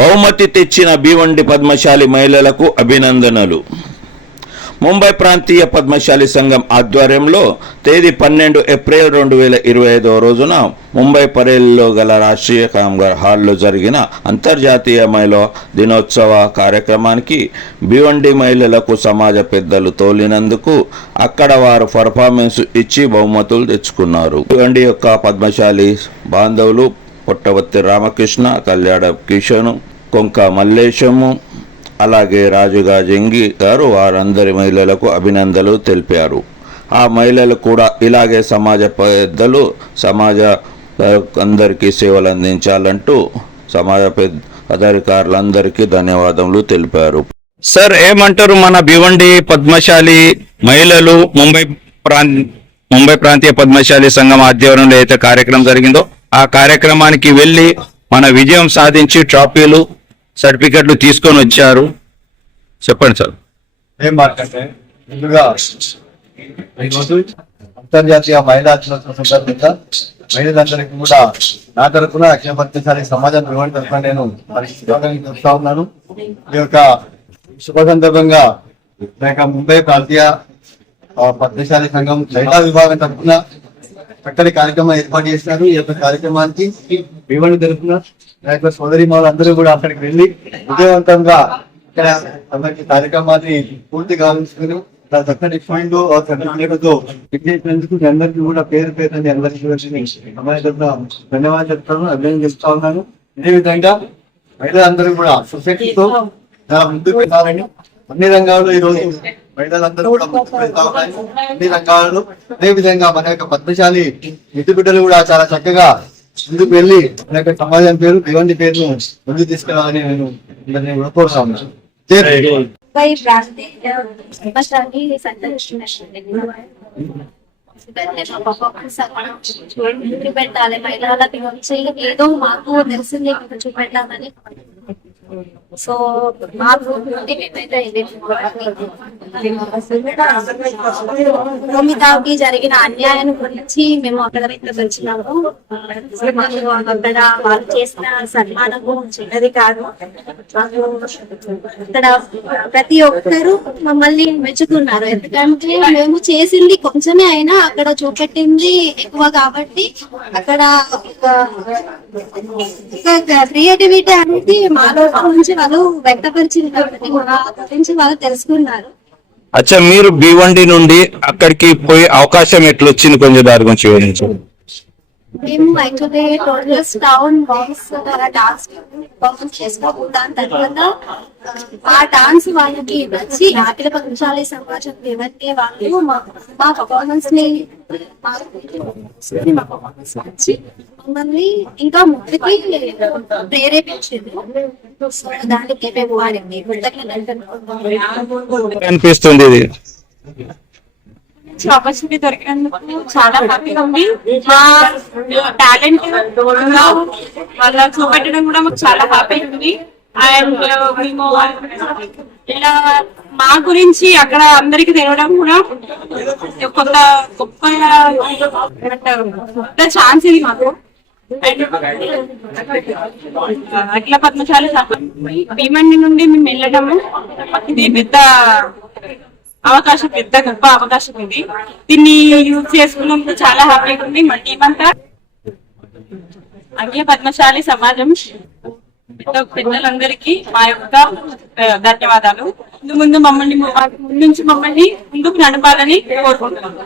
బహుమతి తెచ్చిన భీవండి పద్మశాలి మహిళలకు అభినందనలు. ముంబై ప్రాంతీయ పద్మశాలి సంఘం ఆధ్వర్యంలో తేదీ పన్నెండు ఏప్రిల్ రెండు వేల ఇరవై ఐదవ రోజున ముంబై పరేల్లో గల రాష్ట్రీయ కామగార్ హాల్లో జరిగిన అంతర్జాతీయ మహిళా దినోత్సవ కార్యక్రమానికి భివండి మహిళలకు సమాజ పెద్దలు తోలినందుకు అక్కడ వారు పర్ఫార్మెన్స్ ఇచ్చి బహుమతులు తెచ్చుకున్నారు. భివండి యొక్క పద్మశాలి బాంధవులు పుట్టవత్తి రామకృష్ణ కళ్యాణ కిషను కొంక మల్లేశము అలాగే రాజుగా జంగి గారు వారందరి మహిళలకు అభినందనలు తెలిపారు. ఆ మహిళలు కూడా ఇలాగే సమాజ పెద్దలు సమాజ అందరికీ సేవలు అందించాలంటూ సమాజ పెద్ద అధికారులందరికీ ధన్యవాదములు తెలిపారు. సార్ ఏమంటారు మన భివండి పద్మశాలి మహిళలు ముంబై ప్రాంత ముంబై ప్రాంతీయ పద్మశాలి సంఘం ఆధ్వర్యంలో అయితే కార్యక్రమం జరిగిందో? ఆ కార్యక్రమానికి వెళ్ళి మన విజయం సాధించి ట్రాఫీలు సర్టిఫికెట్లు తీసుకొని వచ్చారు. చెప్పండి సార్. ఏం మాట్లాడితే ముందుగా ఈరోజు అంతర్జాతీయ మహిళా దినోత్సవం సందర్భంగా మహిళలందరికీ కూడా నా తరఫున అఖిల పద్మశాలి సమాజం ఇవ్వడం తరఫున నేను చూస్తా ఉన్నాను. ఈ యొక్క శుభ సందర్భంగా నా యొక్క ముంబై ప్రాంతీయ ఆ, సంఘం మహిళా విభాగం తరఫున చక్కటి కార్యక్రమం ఏర్పాటు చేసినారు ఈ యొక్క కార్యక్రమానికి భీమని తరఫున నా యొక్క సోదరి అందరూ కూడా అక్కడికి వెళ్ళి విజయవంతంగా ఇక్కడ అందరికి కార్యక్రమాన్ని పూర్తి కావాల్సుకుని నా చక్కటి ఫండ్ సర్టిఫికేట్తో విజయించినందుకు అందరికీ కూడా పేరు పేరు అని అందరికీ కూడా తరఫున ధన్యవాదాలు చెప్తాను అభినందన చెప్తా ఉన్నాను. ఇదే విధంగా మహిళలందరూ కూడా సొసైటీతో చాలా ముందుకు వెళ్ళాలని అన్ని రంగాల్లో ఈరోజు మహిళలందరూ కూడా అన్ని రంగాల్లో అదే విధంగా మన యొక్క పద్మశాలి ఇంటి బిడ్డలు కూడా చాలా చక్కగా ముందుకు వెళ్ళి మన యొక్క సమాజం పేరు భివండి పేరును ముందుకు తీసుకెళ్ళాలని నేను అందరినీ కూడా కోరుతా ఉన్నాను. చూపెట్టాలి మహిళలకి వచ్చి ఏదో మాకు తెలిసింది చూపెట్టాలని. సో మా గ్రూప్ నుండి మేమైతే భూమితాకి జరిగిన అన్యాయం గురించి మేము అక్కడ వ్యక్తపరిచినాము అక్కడ వాళ్ళు చేసిన సన్మానం చిన్నది కాదు. అక్కడ ప్రతి ఒక్కరు మమ్మల్ని మెచ్చుకున్నారు. ఎందుకంటే మేము చేసింది కొంచెమే అయినా అక్కడ చూపెట్టింది ఎక్కువ కాబట్టి అక్కడ క్రియేటివిటీ అనేది మాలో నుంచి వాళ్ళు వ్యక్తపరిచింది కాబట్టి మా గురించి వాళ్ళు తెలుసుకున్నారు. అచ్చా మీరు భివండి నుండి అక్కడికి పోయే అవకాశం ఎట్లా వచ్చింది కొంచెం దాని గురించి వివరించండి. మేము యాక్చువల్లీ టోటల్స్ టౌన్ బాక్స్ డాన్స్ పర్ఫామ్ చేసుకోకు దాని తర్వాత ఆ డాన్స్ వాళ్ళకి నచ్చి ఆపిల పంచాలి సమాజం ఏమంటే వాళ్ళు మా మా పర్ఫార్మెన్స్ని మా పర్ఫార్మెన్స్ నచ్చి మమ్మల్ని ఇంకా ముందుకి ప్రేరేపించింది దానికి మేము వారికి కృతజ్ఞతలు అనిపిస్తుంది ఇది. ఆపర్చునిటీ దొరికినందుకు చాలా హ్యాపీగా ఉంది. మా టాలెంట్ వాళ్ళ చూపెట్టడం కూడా మాకు చాలా హ్యాపీ ఉంది. అండ్ uh, మేము ఇలా మా గురించి అక్కడ అందరికి తెలియడం కూడా కొంత గొప్ప ఏమంటారు, కొత్త ఛాన్స్ ఇది మాకు. Uh, అట్లా పద్మశాల పద్మశాలి భీమండి నుండి మేము వెళ్ళడము. ఇది పెద్ద అవకాశం పెద్ద గొప్ప అవకాశం ఇది దీన్ని యూజ్ చేసుకున్నందుకు చాలా హ్యాపీగా ఉంది. మా టీం అంతా అఖిల పద్మశాలి సమాజం. పిల్లలందరికీ పెద్దలందరికీ మా యొక్క ధన్యవాదాలు. ముందు ముందు మమ్మల్ని ముందు నుంచి మమ్మల్ని ముందుకు నడపాలని కోరుకుంటున్నాను